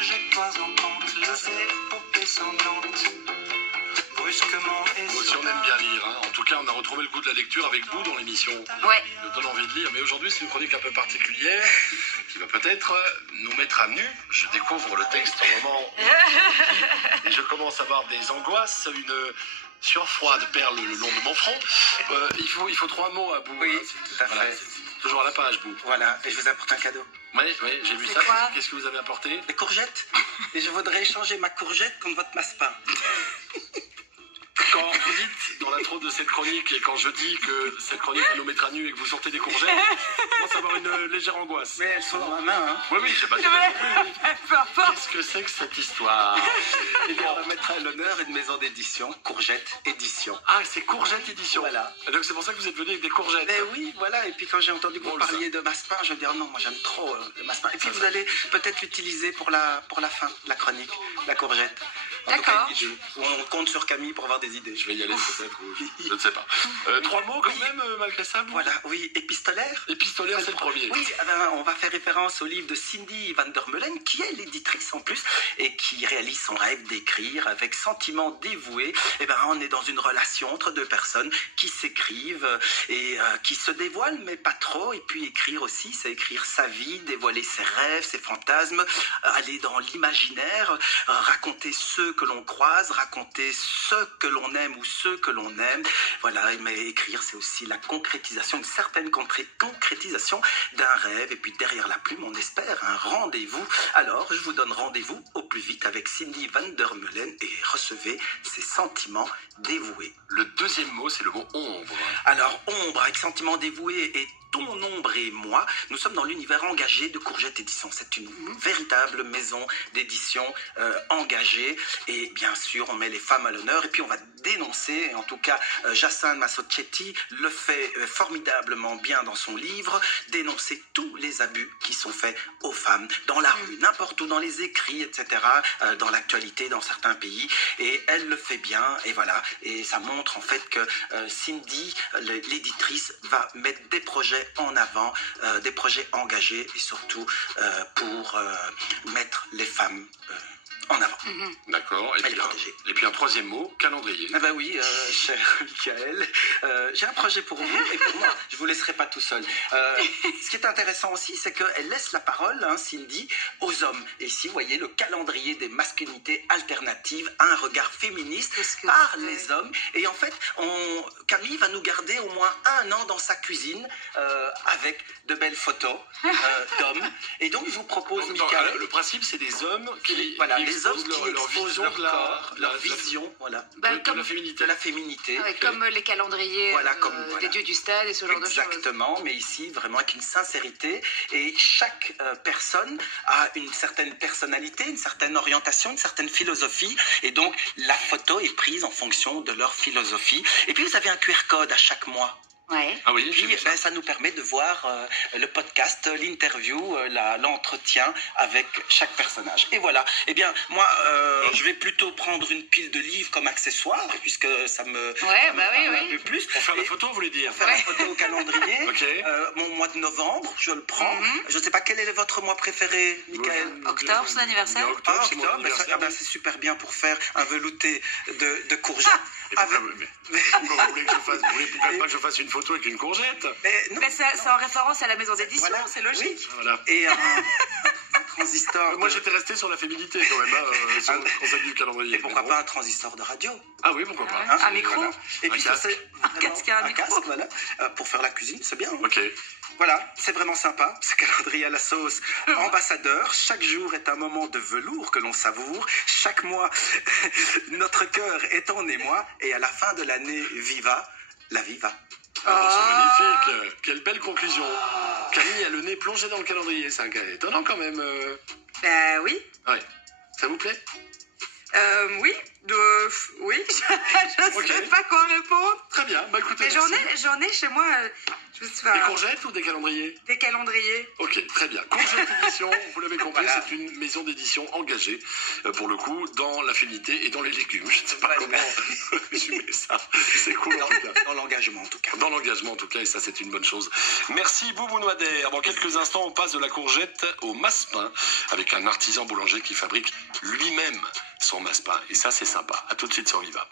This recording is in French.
jette-toi en pente, les épopées sanglantes, brusquement et Moi aussi on aime bien lire, hein. En tout cas on a retrouvé le goût de la lecture avec vous dans l'émission. Ouais. Ça donne envie de lire, mais aujourd'hui c'est une chronique un peu particulière qui va peut-être nous mettre à nu. Je découvre le texte au moment et je commence à avoir des angoisses, une sueur froide perle le long de mon front. Il faut 3 mots à bout. Oui, hein. tout à fait. Voilà, c'est toujours à la page, bout. Voilà, et je vous apporte un cadeau. Oui, j'ai vu C'est ça. quoi Qu'est-ce que vous avez apporté? Des courgettes. Et je voudrais échanger ma courgette contre votre massepain. Quand vous dites dans l'intro de cette chronique et quand je dis que cette chronique va nous mettre à nu et que vous sortez des courgettes, je commence à avoir une légère angoisse. Mais elles sont dans ma main, hein. Oui, j'ai pas dit. Peu importe. Qu'est-ce que c'est que cette histoire? Et bien, on va mettre à l'honneur une maison d'édition, Courgette Édition. Ah, c'est Courgette Édition. Voilà. Et donc c'est pour ça que vous êtes venu avec des courgettes. Mais oui, voilà, et puis quand j'ai entendu que vous Drôle, ça. parliez de massepain, je me dis, oh non, moi j'aime trop le massepain. Et puis vous allez peut-être l'utiliser pour la fin de la chronique, la courgette. En tout cas, D'accord. on compte sur Camille pour avoir des idées. Je vais y aller peut-être, ou je ne sais pas. 3 mots quand même, malgré ça. Vous... Voilà, oui, épistolaire. Épistolaire, c'est le premier. Oui, on va faire référence au livre de Cindy van der Meulen, qui est l'éditrice en plus, et qui réalise son rêve d'écrire avec sentiment dévoué. Et ben, on est dans une relation entre deux personnes qui s'écrivent et qui se dévoilent, mais pas trop. Et puis écrire aussi, c'est écrire sa vie, dévoiler ses rêves, ses fantasmes, aller dans l'imaginaire, raconter ceux que l'on croise, raconter ceux que l'on aime ou ceux que l'on aime. Voilà, mais écrire, c'est aussi la concrétisation, une certaine concrétisation d'un rêve. Et puis derrière la plume, on espère un rendez-vous. Alors, je vous donne rendez-vous au plus vite avec Cindy van der Meulen et recevez ses sentiments dévoués. Le deuxième mot, c'est le mot ombre. Alors, ombre, avec sentiment dévoué et ton ombre et moi, nous sommes dans l'univers engagé de Courgette Édition. C'est une véritable maison d'édition engagée. Et bien sûr, on met les femmes à l'honneur. Et puis, on va dénoncer, en tout cas, Jacinthe Massocetti le fait formidablement bien dans son livre, dénoncer tous les abus qui sont faits aux femmes, dans la rue, n'importe où, dans les écrits, etc., dans l'actualité, dans certains pays. Et elle le fait bien. Et voilà. Et ça montre, en fait, que Cindy, l'éditrice, va mettre des projets en avant, des projets engagés et surtout pour mettre les femmes en avant. D'accord. Elle est protégée. Et puis un troisième mot, calendrier. Ah bah oui, cher Michael, j'ai un projet pour vous et pour moi, je vous laisserai pas tout seul. Ce qui est intéressant aussi, c'est qu'elle laisse la parole, hein, Cindy, aux hommes. Et ici, vous voyez le calendrier des masculinités alternatives, un regard féministe par les hommes. Et en fait, Camille va nous garder au moins 1 an dans sa cuisine avec de belles photos d'hommes. Et donc, je vous propose, Michael... Le principe, c'est des hommes qui les hommes qui exposent leur corps, leur vision, voilà, de la féminité. de la féminité. Ouais, comme les calendriers Voilà, des dieux du stade et ce genre de choses. Exactement, mais ici vraiment avec une sincérité. Et chaque personne a une certaine personnalité, une certaine orientation, une certaine philosophie. Et donc la photo est prise en fonction de leur philosophie. Et puis vous avez un QR code à chaque mois. Ouais. Ah oui, Et puis, ça nous permet de voir le podcast, l'interview, l'entretien avec chaque personnage. Et voilà. Eh bien, moi, je vais plutôt prendre une pile de livres comme accessoire, puisque ça me parle un peu plus. Pour faire la photo, vous voulez dire? Faire la photo au calendrier. Ok. Mon mois de novembre, je le prends. Je ne sais pas quel est votre mois préféré, Michael. Octobre, son anniversaire. Octobre, c'est mon Octobre, anniversaire. c'est super bien pour faire un velouté de courgettes. Et pourquoi vous voulez que je fasse, vous voulez pas que je fasse une photo avec une courgette? Non. Mais c'est en référence à la maison d'édition, Voilà. c'est logique. Oui. Voilà. Et un transistor. Moi, j'étais resté sur la féminité quand même, sur le concept du calendrier. Et pourquoi Mais pas un transistor de radio? Ah oui, pourquoi pas. Hein, Un micro. voilà. Et puis ça, casque. c'est casque et un micro. casque, voilà. Pour faire la cuisine, c'est bien. Hein. Ok. Voilà, c'est vraiment sympa, ce calendrier à la sauce. Ambassadeur, chaque jour est un moment de velours que l'on savoure. Chaque mois, notre cœur est en émoi. Et à la fin de l'année, viva la viva. Alors, c'est magnifique. Quelle belle conclusion. Camille a le nez plongé dans le calendrier. C'est étonnant quand même. Ben oui. Ouais. Ça vous plaît? Oui, oui. Je ne Ok. sais pas quoi répondre. Très bien, bah écoutez, Mais merci. j'en ai chez moi Des courgettes ou des calendriers? des calendriers. Ok, très bien. Courgette Édition, vous l'avez compris, Voilà. c'est une maison d'édition engagée, pour le coup, dans l'affinité et dans les légumes. Je ne sais pas Voilà. comment résumer ça. C'est cool en tout cas. Dans l'engagement en tout cas. Dans l'engagement en tout cas, et ça c'est une bonne chose. Merci Boubou Noader. Dans quelques instants, on passe de la courgette au massepain avec un artisan boulanger qui fabrique lui-même son massepain. Et ça c'est sympa. À tout de suite sur Viva.